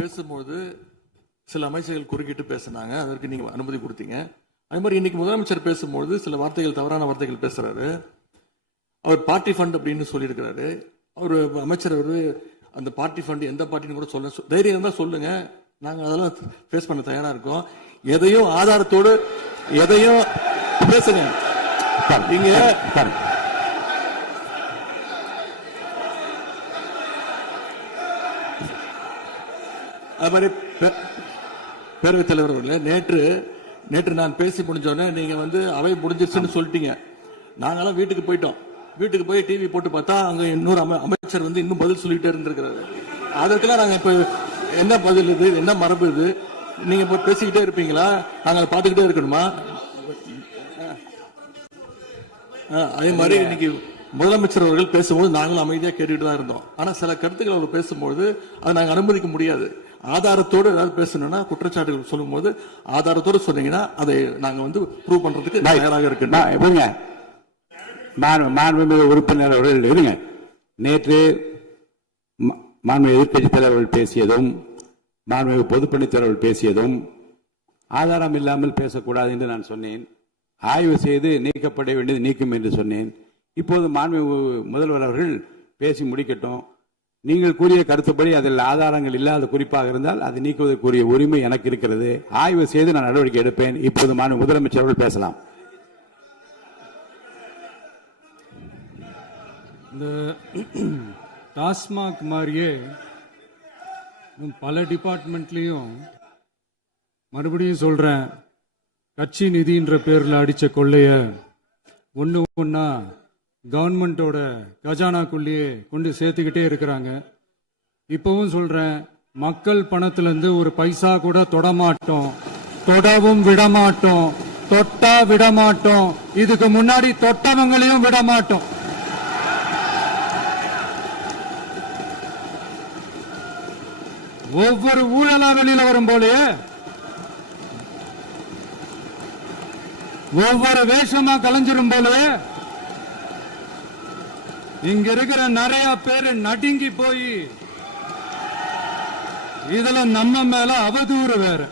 பேசும்போது சில அமைச்சர்கள் குறுக்கிட்டு பேசினாங்க, அதற்கு நீங்க அனுமதி கொடுத்தீங்க. அதே மாதிரி இன்னைக்கு முதலமைச்சர் பேசும்போது சில வார்த்தைகள், தவறான வார்த்தைகள் பேசுறாரு. அவர் பார்ட்டி ஃபண்ட் அப்படின்னு சொல்லியிருக்கிறாரு. அவர் அமைச்சர் அந்த பார்ட்டி ஃபண்ட் எந்த பார்ட்டின்னு கூட சொல்ல தைரியம் இருந்தா சொல்லுங்க, நாங்க அதெல்லாம் ஃபேஸ் பண்ண தயாரா இருக்கோம். எதையும் ஆதாரத்தோடு எதையும் பேசுங்க. நீங்க அது மாதிரி பேரவைத் தலைவர் அவர்களே, நேற்று நான் பேசி முடிஞ்சோடனே நீங்க அவை முடிஞ்சிருச்சுன்னு சொல்லிட்டீங்க. நாங்கெல்லாம் வீட்டுக்கு போயிட்டோம். வீட்டுக்கு போய் டிவி போட்டு பார்த்தா அங்க இன்னொரு அமைச்சர் இன்னும் பதில் சொல்லிட்டே இருந்திருக்கிறாரு. அதற்கெல்லாம் நாங்க இப்ப என்ன பதில் இது, என்ன மரபு இது? நீங்க இப்ப பேசிக்கிட்டே இருப்பீங்களா? நாங்க பாத்துக்கிட்டே இருக்கணுமா? அதே மாதிரி இன்னைக்கு முதலமைச்சர் அவர்கள் பேசும்போது நாங்களும் அமைதியா கேட்டுட்டு தான் இருந்தோம். ஆனா சில கருத்துக்கள் அவர் பேசும்போது அதை நாங்க அனுமதிக்க முடியாது. ஆதாரத்தோடு ஏதாவது பேசணும்னா, குற்றச்சாட்டுகள் சொல்லும் போது ஆதாரத்தோடு சொன்னீங்கன்னா அதை நாங்க ப்ரூவ் பண்றதுக்கு தயாராக இருக்கு. மாண்புமிகு உறுப்பினர் அவர்கள் இருங்க. நேற்று மாண்புமிகு எதிர்க்கட்சி தலைவர்கள் பேசியதும், மாண்புமிகு பொதுப்பணித் தலைவர்கள் பேசியதும் ஆதாரம் இல்லாமல் பேசக்கூடாது என்று நான் சொன்னேன். ஆய்வு செய்து நீக்கப்பட வேண்டியது நீக்கும் என்று சொன்னேன். இப்போது மாண்புமிகு முதல்வர் அவர்கள் பேசி முடிக்கட்டும். நீங்கள் கூறிய கருத்துப்படி அதில் ஆதாரங்கள் இல்லாத குறிப்பாக இருந்தால் அதை நீக்குவதற்குரிய உரிமை எனக்கு இருக்கிறது. ஆய்வு செய்து நான் நடவடிக்கை எடுப்பேன். இப்போது மாண்புமிகு முதலமைச்சர் அவர்கள் பேசலாம். இந்த டாஸ்மாக் மாதிரியே பல டிபார்ட்மெண்ட்லயும், மறுபடியும் சொல்றேன், கட்சி நிதின்ற பேர்ல அடிச்ச கொள்ளைய ஒன்னா கவர்மெண்டோட கஜானாக்குள்ளேயே கொண்டு சேர்த்துக்கிட்டே இருக்கிறாங்க. இப்பவும் சொல்றேன், மக்கள் பணத்திலிருந்து ஒரு பைசா கூட தொடமாட்டோம், தொடவும் விடமாட்டோம், தொட்டா விடமாட்டோம். இதுக்கு முன்னாடி தொட்டவங்களையும் விடமாட்டோம். ஒவ்வொரு ஊழலா வெளியில வரும் போலயே, ஒவ்வொரு வேஷமா கலைஞ்சிரும் போலயே இங்க இருக்கிற நிறைய பேரு நடுங்கி போய் இதுல நம்ம மேல அவதூறு வேற.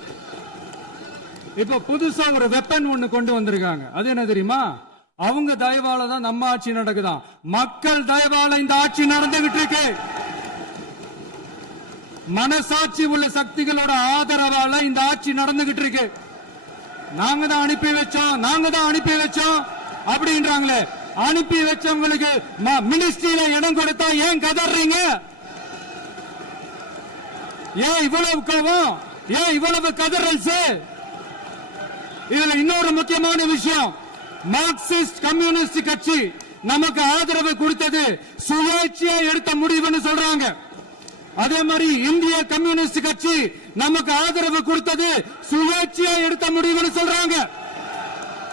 இப்ப புதுசா ஒரு வெப்பன் ஒண்ணு கொண்டு வந்திருக்காங்க. அது என்ன தெரியுமா? அவங்க தயவால தான் நம்ம ஆட்சி நடக்குதான். மக்கள் தயவால இந்த ஆட்சி நடந்துகிட்டு இருக்கு. மனசாட்சி உள்ள சக்திகளோட ஆதரவால இந்த ஆட்சி நடந்துகிட்டு இருக்கு. நாங்க தான் அனுப்பி வச்சோம் அப்படின்றாங்களே. அனுப்பி வச்சவங்களுக்கு மினிஸ்ட்ரியில இடம் கொடுத்தா ஏன் கதறீங்க? ஏன் இவ்வளவு கோவம்? ஏன் இவ்வளவு கதறல்ஸ்? இதுல இன்னொரு முக்கியமான விஷயம், மார்க்சிஸ்ட் கம்யூனிஸ்ட் கட்சி நமக்கு ஆதரவு கொடுத்தது சுயேட்சையா எடுத்த முடிவுன்னு சொல்றாங்க. அதே மாதிரி இந்திய கம்யூனிஸ்ட் கட்சி நமக்கு ஆதரவு கொடுத்தது சுயேட்சையா எடுத்த முடிவுன்னு சொல்றாங்க.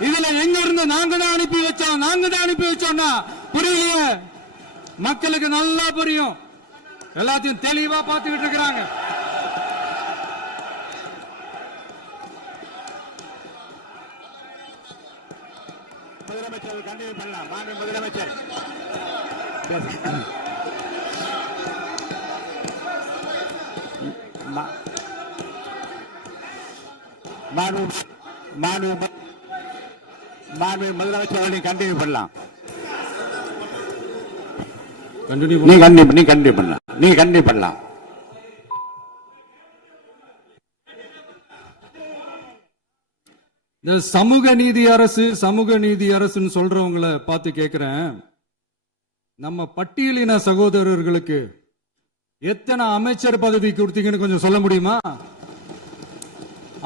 இதுல எங்க இருந்து நாங்க தான் அனுப்பி வச்சோம்னா புரியலையே. மக்களுக்கு நல்லா புரியும். எல்லாத்தையும் தெளிவா பார்த்துக்கிட்டு இருக்கிறாங்க. முதலமைச்சர் கண்டினியூ பண்ணலாம். மாண்புமிகு முதலமைச்சர் முதலமைச்சர் கண்டினியூ பண்ணலாம். நீங்க கண்டினியூ பண்ணலாம். இந்த சமூக நீதி அரசுன்னு சொல்றவங்களை பார்த்து கேட்கிறேன், நம்ம பட்டியலின சகோதரர்களுக்கு எத்தனை அமைச்சர் பதவி கொடுத்தீங்கன்னு கொஞ்சம் சொல்ல முடியுமா?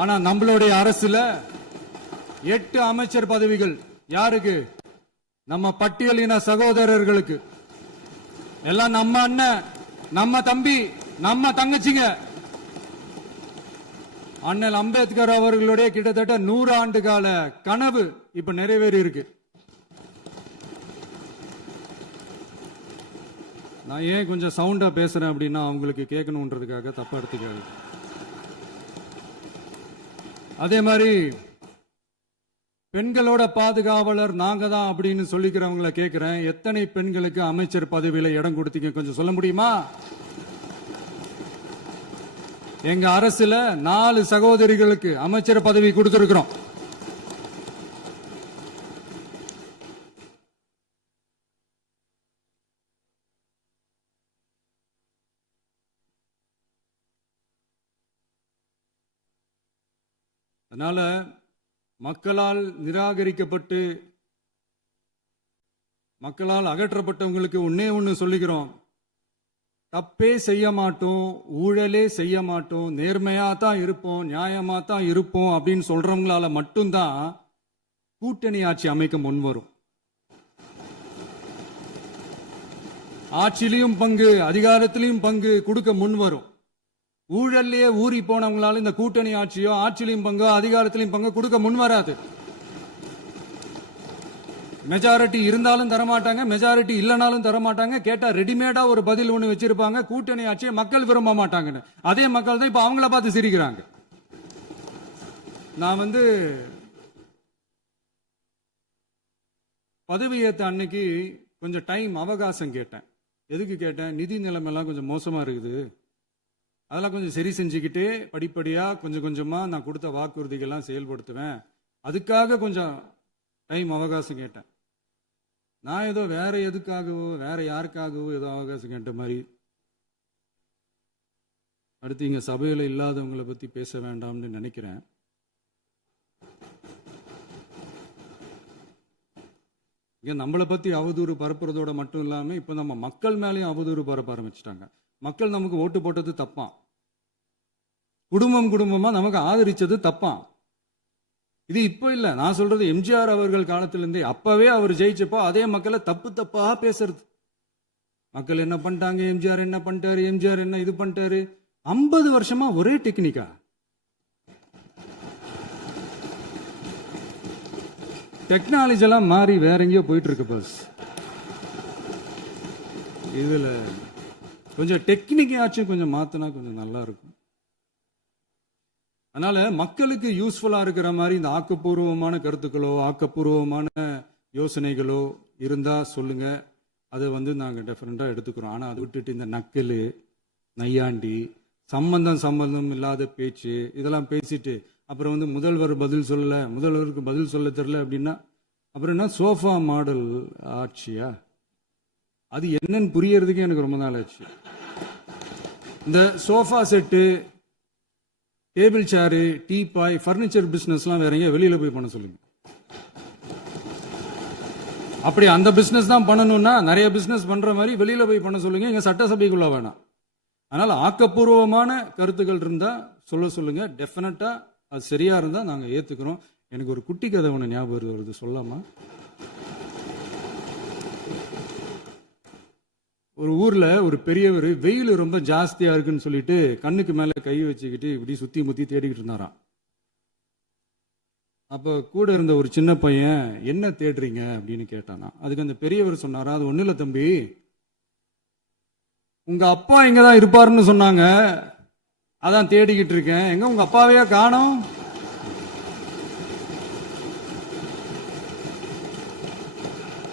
ஆனா நம்மளுடைய அரசுல 8 அமைச்சர் பதவிகள் யாருக்கு? நம்ம பட்டியலின சகோதரர்களுக்கு. எல்லாம் நம்ம அண்ணன், நம்ம தம்பி, நம்ம தங்கச்சிங்க. அண்ணல் அம்பேத்கர் அவர்களுடைய கிட்டத்தட்ட 100 ஆண்டு கால கனவு இப்ப நிறைவேறி இருக்கு. நான் ஏன் கொஞ்சம் சவுண்டா பேசுறேன் அப்படின்னா அவங்களுக்கு கேட்கணுன்றதுக்காக, தப்பா எடுத்துக்காது. அதே மாதிரி பெண்களோட பாதுகாவலர் நாங்க தான் அப்படின்னு சொல்லிக்கிறவங்களை கேட்கிறேன், எத்தனை பெண்களுக்கு அமைச்சர் பதவியில இடம் கொடுத்தீங்க கொஞ்சம் சொல்ல முடியுமா? எங்க அரசுல 4 சகோதரிகளுக்கு அமைச்சர் பதவி கொடுத்திருக்கிறோம். அதனால மக்களால் நிராகரிக்கப்பட்டு மக்களால் அகற்றப்பட்டவங்களுக்கு ஒண்ணு சொல்லிக்கிறோம், தப்பே செய்ய மாட்டோம், ஊழலே செய்ய மாட்டோம், நேர்மையா தான் இருப்போம், நியாயமா தான் இருப்போம் அப்படின்னு சொல்றவங்களால மட்டும்தான் கூட்டணி ஆட்சி அமைக்க முன்வரும். ஆட்சியிலையும் பங்கு, அதிகாரத்திலையும் பங்கு கொடுக்க முன்வரும். ஊழல்லையே ஊறி போனவங்களால இந்த கூட்டணி ஆட்சியோ ஆட்சியிலையும் பங்கோ அதிகாரத்திலையும் பங்கு கொடுக்க முன்வராது. மெஜாரிட்டி இருந்தாலும் தரமாட்டாங்க, மெஜாரிட்டி இல்லைனாலும் தரமாட்டாங்க. கேட்டா ரெடிமேடா ஒரு பதில் ஒண்ணு வச்சிருப்பாங்க, கூட்டணி ஆட்சியை மக்கள் விரும்ப மாட்டாங்கன்னு. அதே மக்கள் தான் இப்ப அவங்கள பார்த்து சிரிக்கிறாங்க. நான் பதவி ஏத்த அன்னைக்கு கொஞ்சம் டைம் அவகாசம் கேட்டேன். எதுக்கு கேட்டேன்? நிதி நிலைமை எல்லாம் கொஞ்சம் மோசமா இருக்குது, அதெல்லாம் கொஞ்சம் சரி செஞ்சுக்கிட்டு படிப்படியா கொஞ்சம் கொஞ்சமா நான் கொடுத்த வாக்குறுதிகள்லாம் செயல்படுத்துவேன், அதுக்காக கொஞ்சம் டைம் அவகாசம் கேட்டேன். நான் ஏதோ வேற எதுக்காகவோ வேற யாருக்காகவோ ஏதோ அவகாசம் கேட்ட மாதிரி. அடுத்து இங்க சபையில இல்லாதவங்களை பத்தி பேச வேண்டாம்னு நினைக்கிறேன். இங்க நம்மளை பத்தி அவதூறு பரப்புறதோட மட்டும் இல்லாம இப்ப நம்ம மக்கள் மேலேயும் அவதூறு பரப்ப ஆரம்பிச்சிட்டாங்க. மக்கள் நமக்கு ஓட்டு போட்டது தப்பான், குடும்பம் குடும்பமா நமக்கு ஆதரிச்சது தப்பான். இது இப்ப இல்ல, நான் சொல்றது எம்ஜிஆர் அவர்கள் காலத்திலிருந்தே. அப்பவே அவர் ஜெயிச்சப்போ அதே மக்களை தப்பு தப்பா பேசுறது. மக்கள் என்ன பண்ணிட்டாங்க, எம்ஜிஆர் என்ன பண்ணிட்டாரு, எம்ஜிஆர் என்ன இது பண்ணிட்டாரு. 50 வருஷமா ஒரே டெக்னிக்கா. டெக்னாலஜி எல்லாம் மாறி வேற எங்கேயோ போயிட்டு இருக்கு பஸ். இதுல கொஞ்சம் டெக்னிக்காச்சும் கொஞ்சம் மாத்தினா கொஞ்சம் நல்லா இருக்கும். அதனால மக்களுக்கு யூஸ்ஃபுல்லா இருக்கிற மாதிரி இந்த ஆக்கப்பூர்வமான கருத்துக்களோ ஆக்கப்பூர்வமான யோசனைகளோ இருந்தா சொல்லுங்க, அதை நாங்க டெஃபரெண்டா எடுத்துக்கிறோம். ஆனா அதை விட்டுட்டு இந்த நக்கலு நையாண்டி சம்பந்தம் இல்லாத பேச்சு இதெல்லாம் பேசிட்டு அப்புறம் முதல்வர் பதில் சொல்லல, முதல்வருக்கு பதில் சொல்ல தெரியல அப்படின்னா அப்புறம் என்ன சோஃபா மாடல் ஆட்சியா? அது என்னன்னு புரியறதுக்கே எனக்கு ரொம்ப நாள் ஆச்சு. இந்த sofa set, table chair, teapoy, furniture பிசினஸ்லாம் வேற எங்க வெளியில போய் பண்ண சொல்லுங்க. அப்படி அந்த பிசினஸ் தான் பண்ணணும்னா நிறைய பிசினஸ் பண்ற மாதிரி வெளியில போய் பண்ண சொல்லுங்க, இங்க சட்டசபைக்குள்ள வேணாம். அதனால ஆக்கப்பூர்வமான கருத்துக்கள் இருந்தா சொல்லுங்க, டெஃபினட்டா அது சரியா இருந்தா நாங்க ஏத்துக்கிறோம். எனக்கு ஒரு குட்டி கதை ஒண்ணு ஞாபகம் வருது, சொல்லாமா? ஒரு ஊர்ல ஒரு பெரியவர் வெயில் ரொம்ப ஜாஸ்தியா இருக்குன்னு சொல்லிட்டு கண்ணுக்கு மேல கை வச்சுக்கிட்டு இப்படி சுத்தி முத்தி தேடிக்கிட்டு இருந்தாராம். அப்ப கூட இருந்த ஒரு சின்ன பையன் என்ன தேடுறீங்க அப்படின்னு கேட்டானா. அதுக்கு அந்த பெரியவர் சொன்னாரா, அது ஒண்ணு இல்ல தம்பி, உங்க அப்பா இங்கதான் இருப்பாருன்னு சொன்னாங்க, அதான் தேடிக்கிட்டு இருக்கேன், எங்க உங்க அப்பாவையா காணோம்?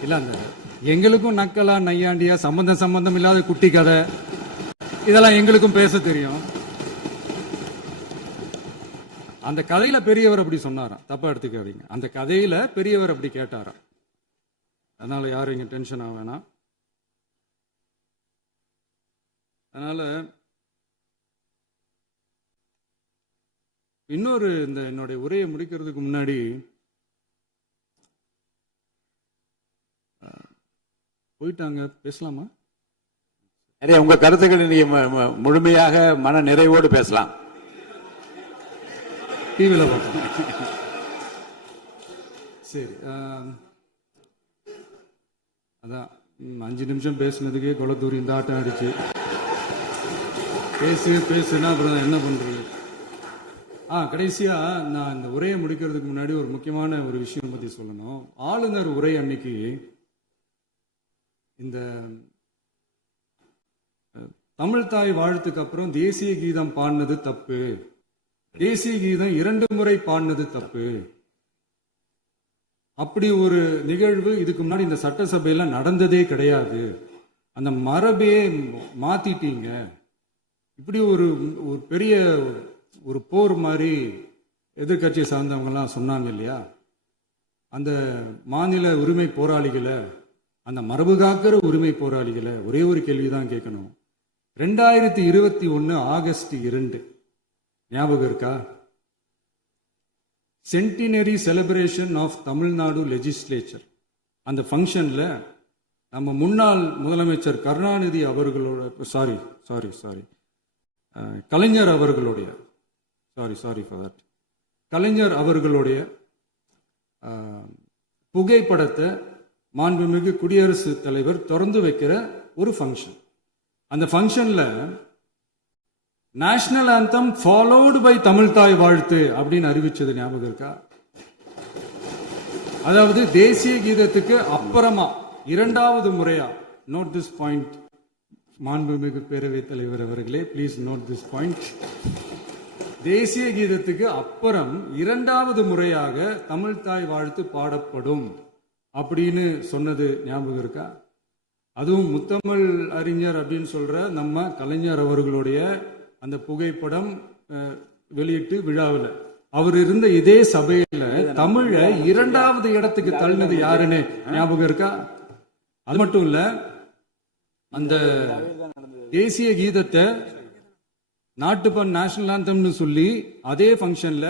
இல்ல அந்த எங்களுக்கும் நக்கலா நையாண்டியா சம்பந்தம் இல்லாத குட்டி கதை இதெல்லாம் எங்களுக்கும் பேச தெரியும். அந்த கதையில பெரியவர் அப்படி சொன்னாராம், தப்பா எடுத்துக்காதீங்க. அந்த கதையில பெரியவர் அப்படி கேட்டாராம். அதனால யாரும் இங்க டென்ஷன் ஆக வேணாம். அதனால இன்னொரு இந்த என்னுடைய உரையை முடிக்கிறதுக்கு முன்னாடி போயிட்டாங்க, பேசலாமா? உங்க கருத்துக்களை நீங்க முழுமையாக மன நிறைவோடு பேசலாம். டிவியில் பார்த்தோம். சரி, அதான் 5 நிமிஷம் பேசுனதுக்கே கொளத்தூரி இந்த ஆட்டம் அடிச்சு பேசுனா அப்புறம் என்ன பண்றது? கடைசியா நான் இந்த உரையை முடிக்கிறதுக்கு முன்னாடி ஒரு முக்கியமான ஒரு விஷயம் பத்தி சொல்லணும். ஆளுநர் உரை அன்னைக்கு இந்த தமிழ் தாய் வாழ்த்துக்கு அப்புறம் தேசிய கீதம் பாடினது தப்பு, தேசிய கீதம் 2 முறை பாடினது தப்பு, அப்படி ஒரு நிகழ்வு இதுக்கு முன்னாடி இந்த சட்டசபையில நடந்ததே கிடையாது, அந்த மரபையே மாத்திட்டீங்க, இப்படி ஒரு ஒரு பெரிய ஒரு போர் மாதிரி எதிர்க்கட்சியை சார்ந்தவங்கலாம் சொன்னாங்க இல்லையா, அந்த மாநில உரிமை போராளிகளை, அந்த மரபு காக்கிற உரிமை போராளிகளை ஒரே ஒரு கேள்விதான் கேட்கணும். 2021 ஆகஸ்ட் 2 ஞாபகம் இருக்கா? Centenary celebration of Tamil Nadu legislature. அந்த ஃபங்க்ஷன்ல நம்ம முன்னாள் முதலமைச்சர் கருணாநிதி அவர்களோட கலைஞர் அவர்களுடைய கலைஞர் அவர்களுடைய புகைப்படத்தை மாண்புமிகு குடியரசுத் தலைவர் திறந்து வைக்கிற ஒரு ஃபங்க்ஷன். அந்த ஃபங்க்ஷன்ல national anthem followed by Tamil Thai Vazhthu அப்படின்னு அறிவிச்சது ஞாபகம் இருக்கா? அதாவது தேசிய கீதத்துக்கு அப்புறமா இரண்டாவது முறையா, நோட் திஸ் பாயிண்ட் மாண்புமிகு பேரவைத் தலைவர் அவர்களே, ப்ளீஸ் நோட் திஸ் பாயிண்ட். தேசிய கீதத்துக்கு அப்புறம் இரண்டாவது முறையாக தமிழ் தாய் வாழ்த்து பாடப்படும் அப்படின்னு சொன்னது ஞாபகம் இருக்கா? அதுவும் முத்தமிழ் அறிஞர் அப்படின்னு சொல்ற நம்ம கலைஞர் அவர்களுடைய அந்த புகைப்படம் வெளியிட்டு விழாவில் அவர் இருந்த இதே சபையில தமிழ இரண்டாவது இடத்துக்கு தள்ளினது யாருன்னு ஞாபகம் இருக்கா? அது மட்டும் இல்ல, அந்த தேசிய கீதத்தை நாட்டுப்பண் நேஷனல் ஆந்தம்னு சொல்லி அதே ஃபங்க்ஷன்ல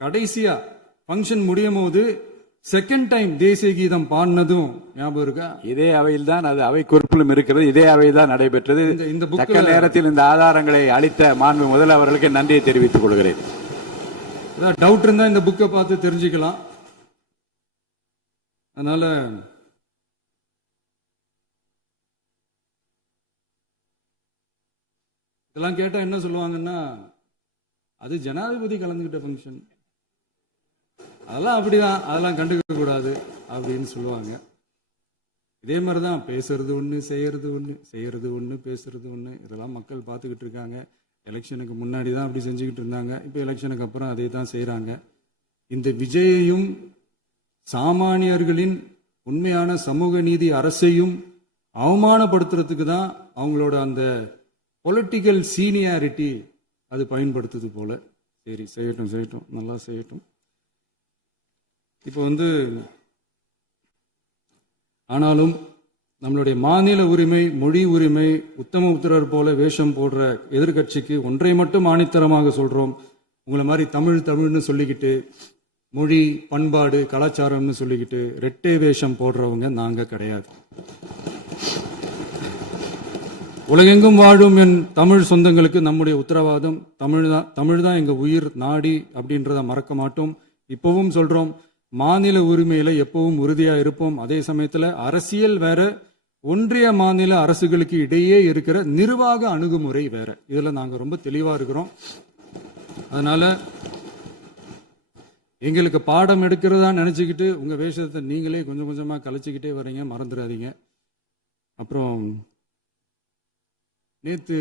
கடைசியா ஃபங்க்ஷன் முடியும் போது செகண்ட் டைம் தேசிய கீதம் பாடினதும் ஞாபகம் இருக்கா? இதே அவையில் தான், அது அவை குறிப்பிலும் இருக்கிறது, இதே அவையில் தான் நடைபெற்றது. இந்த தக்க நேரத்தில் இந்த ஆதாரங்களை அளித்த மாண்பு முதல் அவர்களுக்கு நன்றியை தெரிவித்துக் கொள்கிறேன். டவுட் இருந்தா இந்த புக்கை பார்த்து தெரிஞ்சுக்கலாம். அதனால இதெல்லாம் கேட்டா என்ன சொல்லுவாங்கன்னா, அது ஜனாதிபதி கலந்துகிட்ட ஃபங்க்ஷன், அதெல்லாம் அப்படிதான், அதெல்லாம் கண்டுக்க கூடாது அப்படின்னு சொல்லுவாங்க. இதே மாதிரிதான் பேசுறது ஒண்ணு, செய்யறது ஒண்ணு, பேசுறது ஒண்ணு. இதெல்லாம் மக்கள் பார்த்துக்கிட்டு இருக்காங்க. எலெக்ஷனுக்கு முன்னாடி தான் அப்படி செஞ்சுக்கிட்டு இருந்தாங்க. இப்போ எலெக்ஷனுக்கு அப்புறம் அதே தான் செய்யறாங்க. இந்த விஜயையும் சாமானியர்களின் உண்மையான சமூக நீதி அரசையும் அவமானப்படுத்துறதுக்கு தான் அவங்களோட அந்த பொலிட்டிக்கல் சீனியாரிட்டி அது பயன்படுத்துது போல. சரி, செய்யட்டும், நல்லா செய்யட்டும். இப்போ ஆனாலும் நம்மளுடைய மாநில உரிமை, மொழி உரிமை, உத்தம உத்தரர் போல வேஷம் போடுற எதிர்கட்சிக்கு ஒன்றை மட்டும் ஆணித்தரமாக சொல்றோம். உங்களை மாதிரி தமிழ்னு சொல்லிக்கிட்டு, மொழி, பண்பாடு, கலாச்சாரம்னு சொல்லிக்கிட்டு ரெட்டை வேஷம் போடுறவங்க நாங்க கிடையாது. உலகெங்கும் வாழும் என் தமிழ் சொந்தங்களுக்கு நம்முடைய உத்தரவாதம் தமிழ் தான் எங்க உயிர் நாடி அப்படின்றத மறக்க மாட்டோம். இப்பவும் சொல்றோம், மாநில உரிமையில எப்பவும் உறுதியா இருப்போம். அதே சமயத்துல அரசியல் வேற, ஒன்றிய மாநில அரசுகளுக்கு இடையே இருக்கிற நிர்வாக அணுகுமுறை வேற. இதுல நாங்க ரொம்ப தெளிவா இருக்கிறோம். அதனால எங்களுக்கு பாடம் எடுக்கிறதா நினைச்சுக்கிட்டு உங்க வேஷத்தை நீங்களே கொஞ்சம் கொஞ்சமா கலைச்சிக்கிட்டே வர்றீங்க, மறந்துடாதீங்க. அப்புறம் நேத்து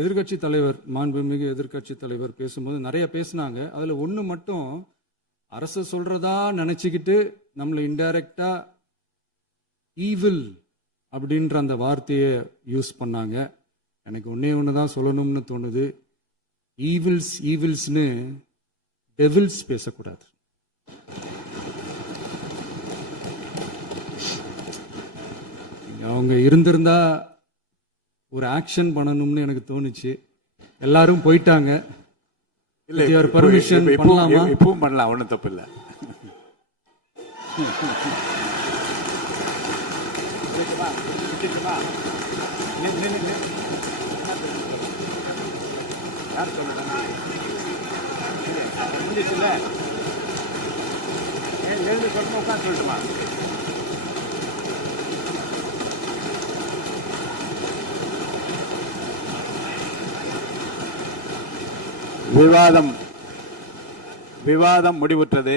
எதிர்கட்சி தலைவர், மாண்புமிகு எதிர்கட்சி தலைவர் பேசும்போது நிறைய பேசினாங்க. அதுல ஒண்ணு மட்டும் அரசு சொல்றதா நினைச்சுக்கிட்டு நம்மளை இன்டைரக்டா ஈவில் அப்படின்ற அந்த வார்த்தையை யூஸ் பண்ணாங்க. எனக்கு ஒண்ணுதான் சொல்லணும்னு தோணுது. ஈவில்ஸ்னு டெவில்ஸ் பேசக்கூடாது. அவங்க இருந்திருந்தா ஒரு ஆக்ஷன் பண்ணணும்னு எனக்கு தோணுச்சு. எல்லாரும் போயிட்டாங்க. பர்மிஷன் பண்ணலாமா? இப்பவும் பண்ணலாம், ஒன்றும் தப்பு இல்லை. சொல்லட்டுமா? விவாதம் முடிவுற்றது.